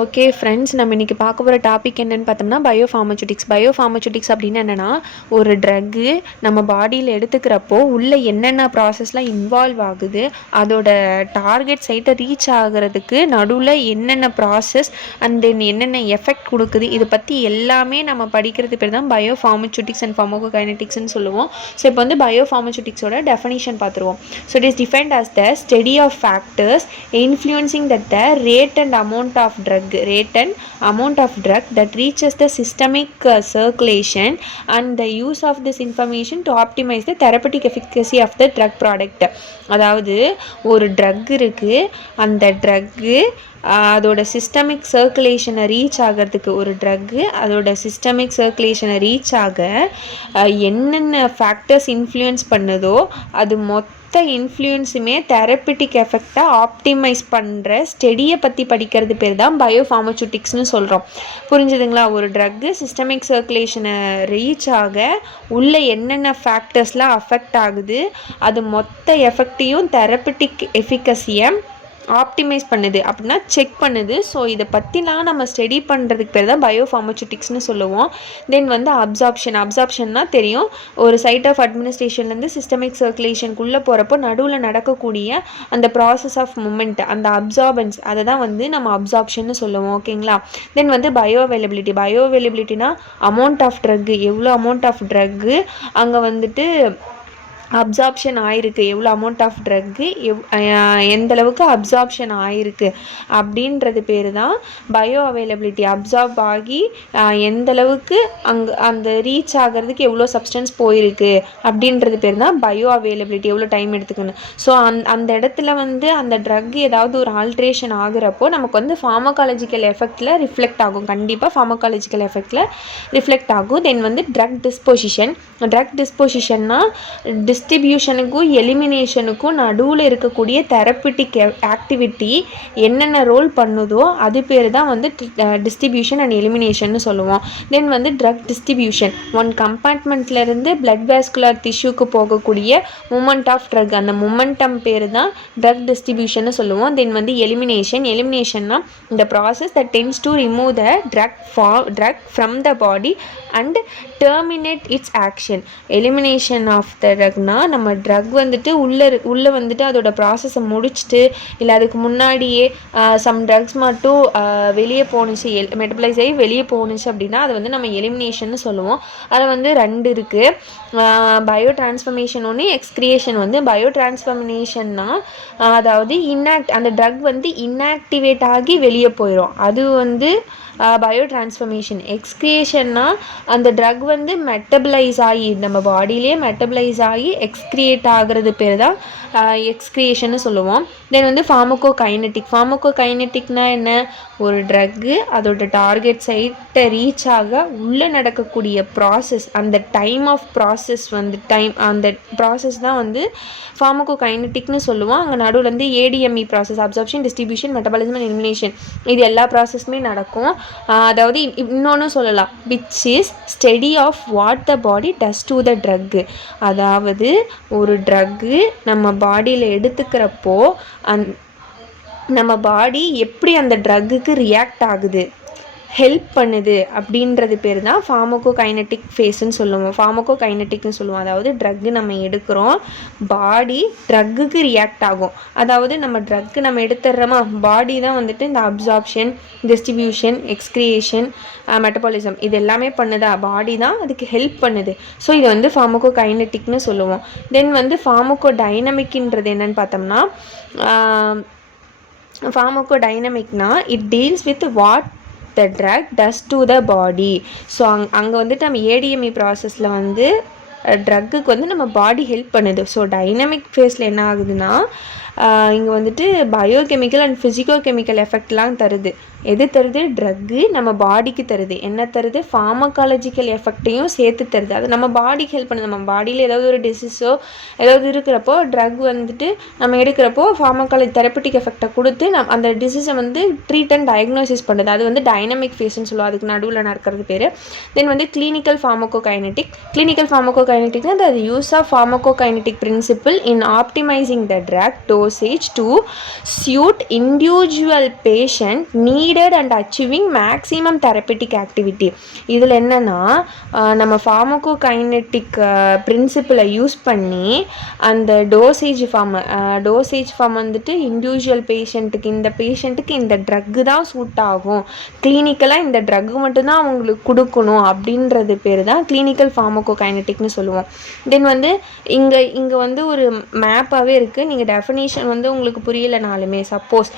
Okay friends, நம்ம இன்றைக்கி பார்க்க போகிற டாபிக் என்னென்னு பார்த்தோம்னா பயோஃபார்மசூட்டிக்ஸ் அப்படின்னு என்னென்னா, ஒரு ட்ரக்கு நம்ம பாடியில் எடுத்துக்கிறப்போ உள்ளே என்னென்ன ப்ராசஸ்லாம் இன்வால்வ் ஆகுது, அதோட டார்கெட் சைட்டை ரீச் ஆகிறதுக்கு நடுவில் என்னென்ன ப்ராசஸ் அண்ட் தென் என்னென்ன எஃபெக்ட் கொடுக்குது, இதை பற்றி எல்லாமே நம்ம படிக்கிறது பேர் தான் பயோஃபார்மசூட்டிக்ஸ் அண்ட் ஃபார்மகோகைனெட்டிக்ஸ்னு சொல்லுவோம். ஸோ இப்போ வந்து பயோஃபார்மசூட்டிக்ஸோட டெஃபினிஷன் பார்த்துருவோம். So it is defined as the study of factors influencing the rate and amount of drug that reaches the systemic circulation and the use of this information to optimize the therapeutic efficacy of the drug product. அதாவது ஒரு drug இருக்குது, அந்த truck அதோட systemic சர்க்குலேஷனை reach ஆகிறதுக்கு, ஒரு truck அதோட systemic சர்க்குலேஷனை reach ஆக என்னென்ன ஃபேக்டர்ஸ் இன்ஃப்ளூயன்ஸ் பண்ணுதோ அது மொத்த இன்ஃப்ளூயன்ஸுமே தெரப்பிட்டிக் எஃபெக்டாக ஆப்டிமைஸ் பண்ணுற ஸ்டடியை பற்றி படிக்கிறது பேர் தான் பயோஃபார்மசூட்டிக்ஸ்னு சொல்கிறோம். புரிஞ்சுதுங்களா? ஒரு ட்ரக்கு சிஸ்டமிக் சர்க்குலேஷனை ரீச் ஆக உள்ள என்னென்ன ஃபேக்டர்ஸ்லாம் அஃபெக்ட் ஆகுது, அது மொத்த எஃபெக்டையும் தெரப்பிட்டிக் எஃபிகசியை ஆப்டிமைஸ் பண்ணுது அப்படின்னா செக் பண்ணுது. ஸோ இதை பற்றிலாம் நம்ம ஸ்டடி பண்ணுறதுக்கு பேர் தான் பயோஃபார்மசூட்டிக்ஸ்னு சொல்லுவோம். தென் வந்து அப்சார்ப்ஷன்னா தெரியும், ஒரு சைட் ஆஃப் அட்மினிஸ்ட்ரேஷன்லேருந்து சிஸ்டமிக் சர்க்குலேஷனுக்குள்ளே போகிறப்போ நடுவில் நடக்கக்கூடிய அந்த ப்ராசஸ் ஆஃப் மூமெண்ட், அந்த அப்சார்பன்ஸ், அதை தான் வந்து நம்ம அப்சார்ப்ஷன்னு சொல்லுவோம். ஓகேங்களா? தென் வந்து பயோ அவைலபிலிட்டினா அமௌண்ட் ஆஃப் ட்ரக்கு, எவ்வளோ அமௌண்ட் ஆஃப் ட்ரக்கு அங்கே வந்துட்டு அப்சார்ப்ஷன் ஆயிருக்கு, எவ்வளோ அமௌண்ட் ஆஃப் ட்ரக்கு எந்த அளவுக்கு அப்சார்ப்ஷன் ஆயிருக்கு அப்படின்றது பேர் தான் பயோ அவைலபிலிட்டி. அப்சார்ப் ஆகி எந்த அளவுக்கு அந்த ரீச் ஆகிறதுக்கு எவ்வளோ சப்ஸ்டன்ஸ் போயிருக்கு அப்படின்றது பேர் தான் பயோ அவைலபிலிட்டி, எவ்வளோ டைம் எடுத்துக்கணும். ஸோ அந்த இடத்துல வந்து அந்த ட்ரக் ஏதாவது ஒரு ஆல்ட்ரேஷன் ஆகுறப்போ நமக்கு வந்து ஃபார்மகாலஜிக்கல் எஃபெக்டில் ரிஃப்ளெக்ட் ஆகும். கண்டிப்பாக ஃபார்மகாலஜிக்கல் எஃபெக்டில் ரிஃப்ளெக்ட் ஆகும். தென் வந்து ட்ரக் டிஸ்பொசிஷன்னா டிஸ்ட்ரிபியூஷனுக்கும் எலிமினேஷனுக்கும் நடுவில் இருக்கக்கூடிய தெரப்பிட்டிக் ஆக்டிவிட்டி என்னென்ன ரோல் பண்ணுதோ அது பேர் தான் வந்து டிஸ்ட்ரிபியூஷன் அண்ட் எலிமினேஷன்னு சொல்லுவோம். தென் வந்து ட்ரக் டிஸ்ட்ரிபியூஷன், ஒன் கம்பார்ட்மெண்ட்லேருந்து பிளட் வேஸ்குலர் டிஷ்யூக்கு போகக்கூடிய மூமெண்ட் ஆஃப் ட்ரக், அந்த மூமெண்டம் பேர் தான் ட்ரக் டிஸ்ட்ரிபியூஷன்னு சொல்லுவோம். தென் வந்து எலிமினேஷன்னா இந்த process that tends to remove the drug from the body and terminate its action. Elimination of the ட்ரக்னா நம்ம ட்ரக் வந்துட்டு உள்ளே வந்துட்டு அதோட ப்ராசஸை முடிச்சுட்டு, இல்லை அதுக்கு முன்னாடியே சம் ட்ரக்ஸ் மட்டும் வெளியே போணுச்சு, மெட்டபலைஸ் ஆகி வெளியே போணுச்சு அப்படின்னா அதை வந்து நம்ம எலிமினேஷன்னு சொல்லுவோம். அதில் வந்து 2 இருக்குது, பயோ டிரான்ஸ்ஃபர்மேஷன் ஒன்று, எக்ஸ்கிரியேஷன் வந்து. பயோ டிரான்ஸ்ஃபர்மேஷன்னா அதாவது அந்த ட்ரக் வந்து இன்ஆக்டிவேட் ஆகி வெளியே போயிடும், அது வந்து பயோ டிரான்ஸ்ஃபர்மேஷன். எக்ஸ்கிரியேஷன்னா அந்த ட்ரக் வந்து மெட்டபலைஸ் ஆகி நம்ம பாடியிலே மெட்டபலைஸ் ஆகி எக்ஸ்கிரியேட் ஆகிறது பேர் தான் எக்ஸ்கிரியேஷன்னு சொல்லுவோம். தென் வந்து ஃபார்மகோகைனெட்டிக்னா என்ன? ஒரு ட்ரக்கு அதோட டார்கெட் சைட்டை ரீச் ஆக உள்ளே நடக்கக்கூடிய ப்ராசஸ், அந்த டைம் ஆஃப் ப்ராசஸ் வந்து அந்த ப்ராசஸ் தான் வந்து ஃபார்மகோகைனெட்டிக்னு சொல்லுவோம். அங்கே நடுவில் வந்து ADME process, absorption, distribution, metabolism and elimination, இது எல்லா ப்ராசஸுமே நடக்கும். அதாவது இன்னொன்று சொல்லலாம், which is study of what the body does to the drug. அதாவது ஒரு ட்ரக்கு நம்ம பாடியில் எடுத்துக்கிறப்போ நம்ம பாடி எப்படி அந்த ட்ரக்குக்கு ரியாக்ட் ஆகுது, ஹெல்ப் பண்ணுது அப்படின்றது பேர் தான் ஃபார்மகோகைனெட்டிக் ஃபேஸ்ன்னு சொல்லுவோம். அதாவது ட்ரக்கு நம்ம எடுக்கிறோம், பாடி ட்ரக்குக்கு ரியாக்ட் ஆகும். அதாவது நம்ம ட்ரக்கு நம்ம எடுத்துடுறோமா, பாடி தான் வந்துட்டு இந்த அப்சார்ப்ஷன், டிஸ்ட்ரிபியூஷன், எக்ஸ்கிரியேஷன், மெட்டபாலிசம் இது எல்லாமே பண்ணுதா, பாடி தான் அதுக்கு ஹெல்ப் பண்ணுது. ஸோ இதை வந்து ஃபார்மகோகைனெட்டிக்னு சொல்லுவோம். தென் வந்து ஃபார்மகோடைனமிக்ன்றது என்னன்னு பார்த்தோம்னா, ஃபார்மகோடைனமிக்னா it deals with what the drug does to the body. So அங்கே வந்துட்டு நம்ம ஏடிஎம்இ ப்ராசஸில் வந்து ட்ரக்குக்கு வந்து நம்ம பாடி ஹெல்ப் பண்ணுது. ஸோ டைனமிக் ஃபேஸில் என்ன ஆகுதுன்னா, இங்கே வந்துட்டு பயோகெமிக்கல் அண்ட் ஃபிசிக்கோ கெமிக்கல் எஃபெக்ட்லாம் தருது. எது தருது? ட்ரக்கு நம்ம பாடிக்கு தருது. என்ன தருது? ஃபார்மகாலஜிக்கல் எஃபெக்டையும் சேர்த்து தருது. அது நம்ம பாடிக்கு ஹெல்ப் பண்ணுது. நம்ம பாடியில் ஏதாவது ஒரு டிசீஸோ ஏதாவது இருக்கிறப்போ ட்ரக் வந்துட்டு நம்ம எடுக்கிறப்போ தெரப்பிட்டிக் எஃபெக்டை கொடுத்து அந்த டிசீஸை வந்து ட்ரீட் அண்ட் டயக்னோசிஸ் பண்ணுது. அது வந்து டைனமிக் ஃபேஸ்ன்னு சொல்லுவோம். அதுக்கு நடுவில் நடக்கிறது பேர். தென் வந்து clinical ஃபார்மகோகைனெட்டிக் pharmacokinetic is the use of pharmacokinetic principle in optimizing the drug dosage to suit individual patient needed and achieving maximum therapeutic activity. இதில் என்னென்னா நம்ம pharmacokinetic பிரின்சிப்பிளை யூஸ் பண்ணி அந்த டோசேஜ் ஃபார்ம் வந்துட்டு இண்டிவிஜுவல் பேஷண்ட்டுக்கு இந்த ட்ரக்கு தான் சூட் ஆகும், கிளினிக்கலாக இந்த ட்ரக்கு மட்டும்தான் அவங்களுக்கு கொடுக்கணும் அப்படின்றது பேர் தான் கிளினிக்கல் ஃபார்மகோகைனடிக்னு சொல்லுவோம். தென் வந்து இங்கே வந்து ஒரு மேப்பாகவே இருக்குது. நீங்கள் டெஃபினேஷன் வந்து உங்களுக்கு புரியலைனாலுமே சப்போஸ்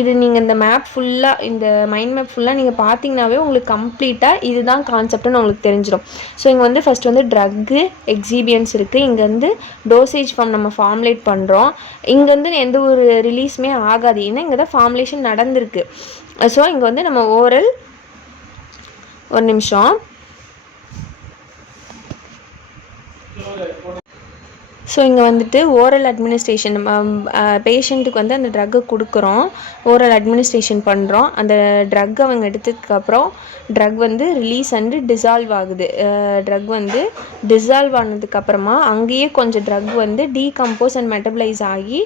இது நீங்கள் இந்த மேப் ஃபுல்லாக, இந்த மைண்ட் மேப் ஃபுல்லாக நீங்கள் பார்த்தீங்கன்னாவே உங்களுக்கு கம்ப்ளீட்டாக இதுதான் கான்செப்ட்னு உங்களுக்கு தெரிஞ்சிடும். ஸோ இங்கே வந்து ஃபஸ்ட் வந்து ட்ரக்கு எக்ஸிபியன்ஸ் இருக்குது. இங்கே வந்து டோசேஜ் ஃபார்ம் நம்ம ஃபார்முலேட் பண்ணுறோம். இங்கே வந்து எந்த ஒரு ரிலீஸுமே ஆகாது, ஏன்னா இங்கே தான் ஃபார்முலேஷன் நடந்திருக்கு. ஸோ இங்கே வந்து நம்ம ஓரல், ஒரு நிமிஷம், ஸோ இங்கே வந்துட்டு ஓரல் அட்மினிஸ்ட்ரேஷன், பேஷண்ட்டுக்கு வந்து அந்த ட்ரக்கை கொடுக்குறோம், ஓரல் அட்மினிஸ்ட்ரேஷன் பண்ணுறோம். அந்த ட்ரக் அவங்க எடுத்ததுக்கப்புறம் ட்ரக் வந்து ரிலீஸ் அண்டு டிசால்வ் ஆகுது. ட்ரக் வந்து டிசால்வ் ஆனதுக்கப்புறமா அங்கேயே கொஞ்சம் ட்ரக் வந்து டீகம்போஸ் அண்ட் மெட்டபலைஸ் ஆகி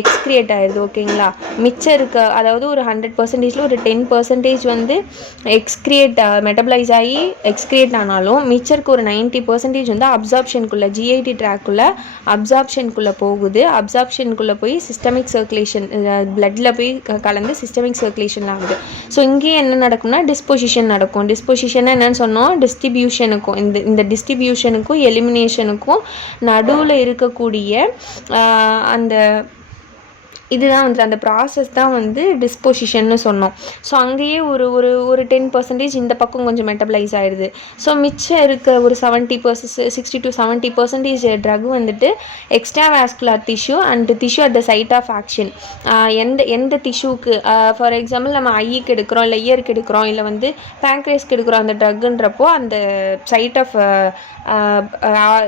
எக்ஸ்கிரியேட் ஆயிடுது. ஓகேங்களா? மிச்சம் இருக்க, அதாவது ஒரு 100%ல் ஒரு 10% வந்து மெட்டபலைஸ் ஆகி எக்ஸ்கிரியேட் ஆனாலும் மிச்சம் இருக்க ஒரு 90% வந்து அப்சார்ப்ஷனுக்குள்ளே, ஜிஐடி ட்ராக்குள்ளே அப்சார்ப்ஷனுக்குள்ளே போகுது. அப்சார்ப்ஷனுக்குள்ளே போய் சிஸ்டமிக் சர்க்குலேஷன், பிளட்டில் போய் கலந்து சிஸ்டமிக் சர்க்குலேஷன் ஆகுது. ஸோ இங்கேயே என்ன நடக்கும்னா டிஸ்பொசிஷன் நடக்கும். டிஸ்பொசிஷன் என்னன்னு சொன்னோம், டிஸ்ட்ரிபியூஷனுக்கும் இந்த டிஸ்ட்ரிபியூஷனுக்கும் எலிமினேஷனுக்கும் நடுவில் இருக்கக்கூடிய அந்த இதுதான் வந்து அந்த ப்ராசஸ் தான் வந்து டிஸ்பொசிஷன்னு சொன்னோம். ஸோ அங்கேயே ஒரு 10% இந்த பக்கம் கொஞ்சம் மெட்டபலைஸ் ஆகிடுது. ஸோ மிச்சம் இருக்க ஒரு 60 to 70% ட்ரக் வந்துட்டு extra vascular tissue and tissue at the site of action, எந்த டிஷ்யூக்கு, ஃபார் எக்ஸாம்பிள் நம்ம ஐக்கு எடுக்கிறோம், இல்லை இயருக்கு எடுக்கிறோம், இல்லை வந்து பேங்க்ரேஸ்க்கு எடுக்கிறோம் அந்த ட்ரக்குன்றப்போ அந்த சைட் ஆஃப்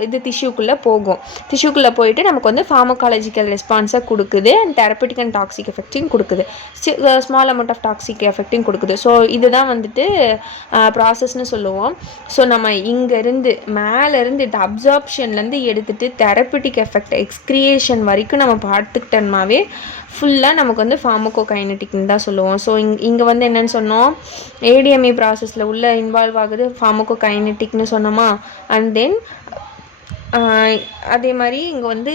இது டிஷ்யூக்குள்ளே போகும். டிஷ்யூக்குள்ளே போயிட்டு நமக்கு வந்து ஃபார்மகாலஜிக்கல் ரெஸ்பான்ஸை கொடுக்குது அண்ட் தெரப்பட்டிக் அண்ட் டாக்ஸிக் எஃபெக்டையும் கொடுக்குது, ஸ்மால் அமௌண்ட் ஆஃப் டாக்ஸிக் எஃபெக்டையும் கொடுக்குது. ஸோ இதுதான் வந்துட்டு ப்ராசஸ்ன்னு சொல்லுவோம். ஸோ நம்ம இங்கேருந்து மேலேருந்து இந்த அப்சார்ப்ஷன்லேருந்து எடுத்துகிட்டு தெரப்பட்டிக் எஃபெக்ட் எக்ஸ்கிரியேஷன் வரைக்கும் நம்ம பார்த்துக்கிட்டோம்னாவே ஃபுல்லாக நமக்கு வந்து ஃபார்மகோகைனடிக்னு தான் சொல்லுவோம். ஸோ இங்கே வந்து என்னென்னு சொன்னோம், ஏடிஎம்ஏ ப்ராசஸில் உள்ள இன்வால்வ் ஆகுது ஃபார்மகோகைனடிக்னு சொன்னோமா. அண்ட் தென் அதே மாதிரி இங்கே வந்து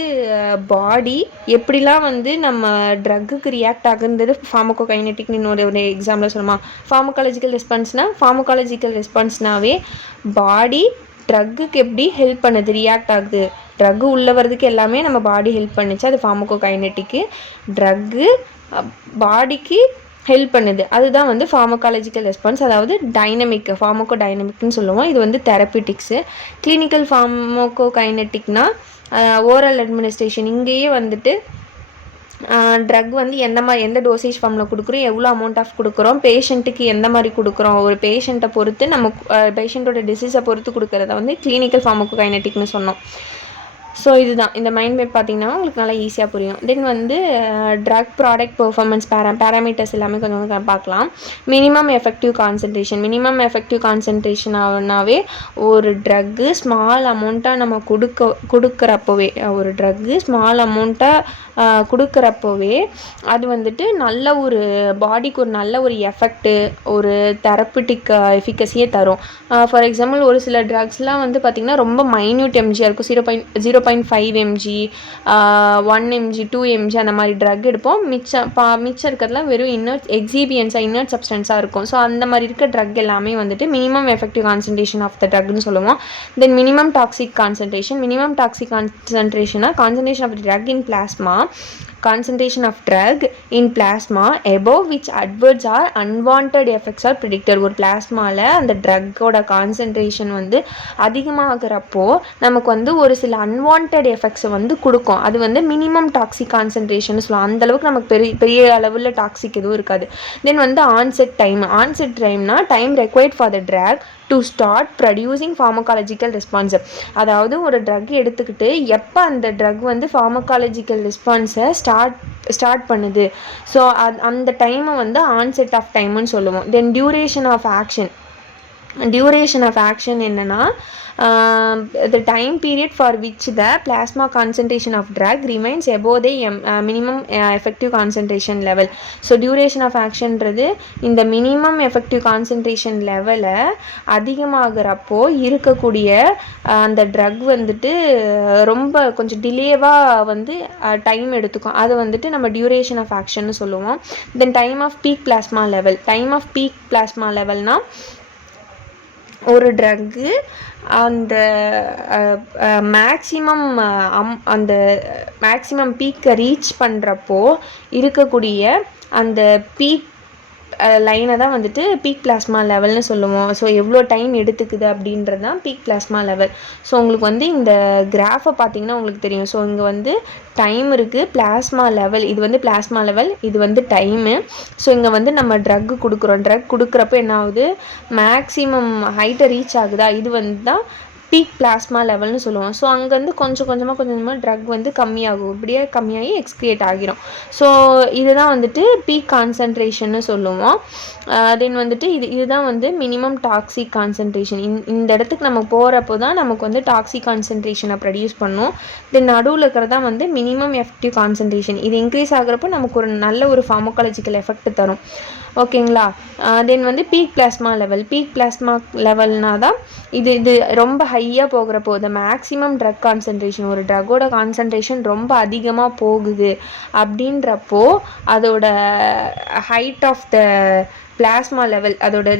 பாடி எப்படிலாம் வந்து நம்ம ட்ரக்குக்கு ரியாக்ட் ஆகுன்றது ஃபார்மகோகைனடிக்னு இன்னொரு எக்ஸாம்பிள் சொல்லணுமா. ஃபார்மகாலஜிக்கல் ரெஸ்பான்ஸ்னாவே பாடி ட்ரக்குக்கு எப்படி ஹெல்ப் பண்ணுது, ரியாக்ட் ஆகுது, ட்ரக்கு உள்ளே வரதுக்கு எல்லாமே நம்ம பாடி ஹெல்ப் பண்ணுச்சு, அது ஃபார்மகோகைனடிக்கு. ட்ரக்கு பாடிக்கு ஹெல்ப் பண்ணுது, அதுதான் வந்து ஃபார்மகாலஜிக்கல் ரெஸ்பான்ஸ், அதாவது ஃபார்மகோ டைனமிக்னு சொல்லுவோம். இது வந்து therapeutics. Clinical pharmacokinetic oral administration. இங்கேயே வந்துட்டு ட்ரக் வந்து எந்த டோசேஜ் ஃபார்மில் கொடுக்குறோம், எவ்வளோ அமௌண்ட் ஆஃப் கொடுக்குறோம், பேஷண்ட்டுக்கு எந்த மாதிரி கொடுக்குறோம், ஒரு பேஷண்ட்டை பொறுத்து நம்ம பேஷண்ட்டோட டிசீஸை பொறுத்து கொடுக்குறத வந்து கிளினிக்கல் ஃபார்மகோகைனடிக்னு சொன்னோம். ஸோ இதுதான் இந்த மைண்ட் மேப் பார்த்திங்கன்னா உங்களுக்கு நல்லா ஈஸியாக புரியும். தென் வந்து ட்ரக் ப்ராடக்ட் பெர்ஃபார்மன்ஸ் பேராமீட்டர்ஸ் எல்லாமே கொஞ்சம் பார்க்கலாம். மினிமம் எஃபெக்டிவ் கான்சன்ட்ரேஷன் ஆகுனாவே ஒரு ட்ரக்கு ஸ்மால் அமௌண்ட்டாக நம்ம கொடுக்குறப்போவே, ஒரு ட்ரக்கு ஸ்மால் அமௌண்ட்டாக கொடுக்குறப்போவே அது வந்துட்டு நல்ல ஒரு பாடிக்கு ஒரு நல்ல ஒரு எஃபெக்ட்டு, ஒரு தெரப்பிட்டிக் எஃபிகசியே தரும். ஃபார் எக்ஸாம்பிள் ஒரு சில ட்ரக்ஸ்லாம் வந்து பார்த்திங்கன்னா ரொம்ப மைன்யூட் எம்ஜியாக இருக்கும், 0.5 mg 1 mg 2 mg அந்த மாதிரி ட்ரக் எடுப்போம். மிச்சம் இருக்கிறதுலாம் வெறும் இன்னர்ட் சப்ஸ்டன்ஸாக இருக்கும். ஸோ அந்த மாதிரி இருக்க ட்ரக் எல்லாமே வந்துட்டு minimum effective concentration of the ட்ரக்னு சொல்லுவோம். Then minimum toxic concentration of drug in plasma, concentration of drug in plasma above which adverse or unwanted effects are predicted. ஒரு பிளாஸ்மாவில் அந்த ட்ரக்கோட கான்சன்ட்ரேஷன் வந்து அதிகமாகிறப்போ நமக்கு வந்து ஒரு சில அன்வான்ட் எஃபெக்ட்ஸை வந்து கொடுக்கும். அது வந்து மினிமம் டாக்ஸிக் கான்சன்ட்ரேஷன் சொல்லலாம். அந்தளவுக்கு நமக்கு பெரிய அளவில் டாக்ஸிக் எதுவும் இருக்காது. தென் வந்து ஆன்செட் டைம்னா time required for the drug to start producing pharmacological ரெஸ்பான்ஸை, அதாவது ஒரு ட்ரக் எடுத்துக்கிட்டு எப்போ அந்த ட்ரக் வந்து ஃபார்மகாலஜிக்கல் ரெஸ்பான்ஸை ஸ்டார்ட் பண்ணுது, ஸோ அந்த டைமை வந்து ஆன்செட் ஆஃப் டைம்னு சொல்லுவோம். Then duration of action, duration of action என்னென்னா the time period for which the plasma concentration of drug remains above the minimum effective concentration level. So duration of ஆக்ஷன்றது இந்த minimum effective concentration லெவலை அதிகமாகிறப்போ இருக்கக்கூடிய அந்த drug வந்துட்டு ரொம்ப கொஞ்சம் டிலேவாக வந்து டைம் எடுத்துக்கும். அதை வந்துட்டு நம்ம டியூரேஷன் ஆஃப் ஆக்ஷன்னு சொல்லுவோம். Then time of peak plasma level. Time of peak plasma லெவல்னால் ஒரு ட்ரக்கு அந்த மேக்ஸிமம் அந்த மேக்ஸிமம் பீக்கை ரீச் பண்ணுறப்போ இருக்கக்கூடிய அந்த பீக் லைனை தான் வந்துட்டு பீக் பிளாஸ்மா லெவல்னு சொல்லுவோம். ஸோ எவ்வளோ டைம் எடுத்துக்குது அப்படின்றது தான் பீக் பிளாஸ்மா லெவல். ஸோ உங்களுக்கு வந்து இந்த கிராஃபை பார்த்தீங்கன்னா உங்களுக்கு தெரியும். ஸோ இங்கே வந்து டைம் இருக்குது, பிளாஸ்மா லெவல், இது வந்து பிளாஸ்மா லெவல், இது வந்து டைமு. ஸோ இங்கே வந்து நம்ம ட்ரக் கொடுக்குறோம். ட்ரக் கொடுக்குறப்போ என்ன ஆகுது, மேக்ஸிமம் ஹைட்டை ரீச் ஆகுதா, இது வந்து தான் பீக் பிளாஸ்மா லெவல்னு சொல்லுவோம். ஸோ அங்கேருந்து கொஞ்சம் கொஞ்சமாக ட்ரக் வந்து கம்மியாகும். இப்படியே கம்மியாகி எக்ஸ்கிரியேட் ஆகிரும். ஸோ இதுதான் வந்துட்டு பீக் கான்சன்ட்ரேஷன்னு சொல்லுவோம். தென் வந்துட்டு இதுதான் வந்து மினிமம் டாக்ஸிக் கான்சன்ட்ரேஷன். இந்த இடத்துக்கு நம்ம போகிறப்போ தான் நமக்கு வந்து டாக்ஸிக் கான்சன்ட்ரேஷனை ப்ரொடியூஸ் பண்ணும். தென் நடுவில் இருக்கிறது தான் வந்து மினிமம் எஃபெக்டிவ் கான்சன்ட்ரேஷன். இது இன்க்ரீஸ் ஆகிறப்போ நமக்கு ஒரு நல்ல ஒரு ஃபார்மகாலஜிக்கல் எஃபெக்ட் தரும். ஓகேங்களா. தென் வந்து peak plasma level. Peak plasma லெவல்னா தான் இது ரொம்ப ஹையாக போகிறப்போ த மேக்ஸிமம் ட்ரக் கான்சன்ட்ரேஷன், ஒரு ட்ரக்கோட கான்சன்ட்ரேஷன் ரொம்ப அதிகமாக போகுது அப்படின்றப்போ அதோட height of the plasma level, அதோட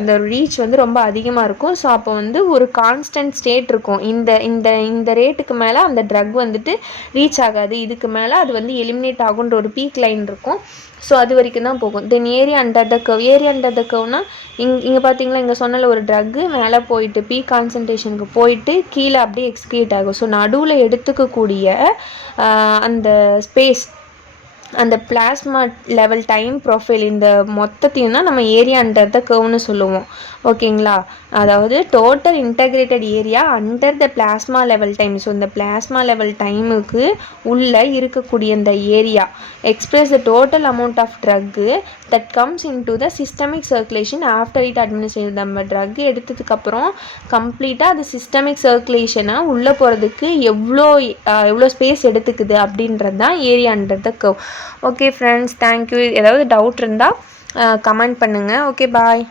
அந்த ரீச் வந்து ரொம்ப அதிகமாக இருக்கும். ஸோ அப்போ வந்து ஒரு கான்ஸ்டன்ட் ஸ்டேட் இருக்கும். இந்த ரேட்டுக்கு மேலே அந்த ட்ரக் வந்துட்டு ரீச் ஆகாது, இதுக்கு மேலே அது வந்து எலிமினேட் ஆகுன்ற ஒரு பீக் லைன் இருக்கும். ஸோ அது வரைக்கும் தான் போகும். Then area under the curve. Area under the கர்வ்னா இங்கே பார்த்தீங்களா, இங்கே சொன்னல ஒரு ட்ரக்கு மேலே போயிட்டு பீக் கான்சன்ட்ரேஷனுக்கு போயிட்டு கீழே அப்படியே எக்ஸ்கிரியேட் ஆகும். ஸோ நடுவில் எடுத்துக்கக்கூடிய அந்த ஸ்பேஸ், அந்த பிளாஸ்மா லெவல் டைம் ப்ரொஃபைல், இந்த மொத்தத்தையும் தான் நம்ம ஏரியா அண்டர் த கர்வ்னு சொல்லுவோம். ஓகேங்களா. அதாவது total integrated area under the plasma level time. So இந்த பிளாஸ்மா லெவல் டைமுக்கு உள்ளே இருக்கக்கூடிய இந்த area express the total amount of drug that comes in to the systemic circulation after it administration. நம்ம ட்ரக் எடுத்ததுக்கப்புறம் கம்ப்ளீட்டாக அது சிஸ்டமிக் சர்க்குலேஷனை உள்ளே போகிறதுக்கு எவ்வளோ ஸ்பேஸ் எடுத்துக்குது அப்படின்றது தான் area under the curve. Okay friends, thank you. ஏதாவது டவுட் இருந்தால் கமெண்ட் பண்ணுங்கள். ஓகே, பாய்.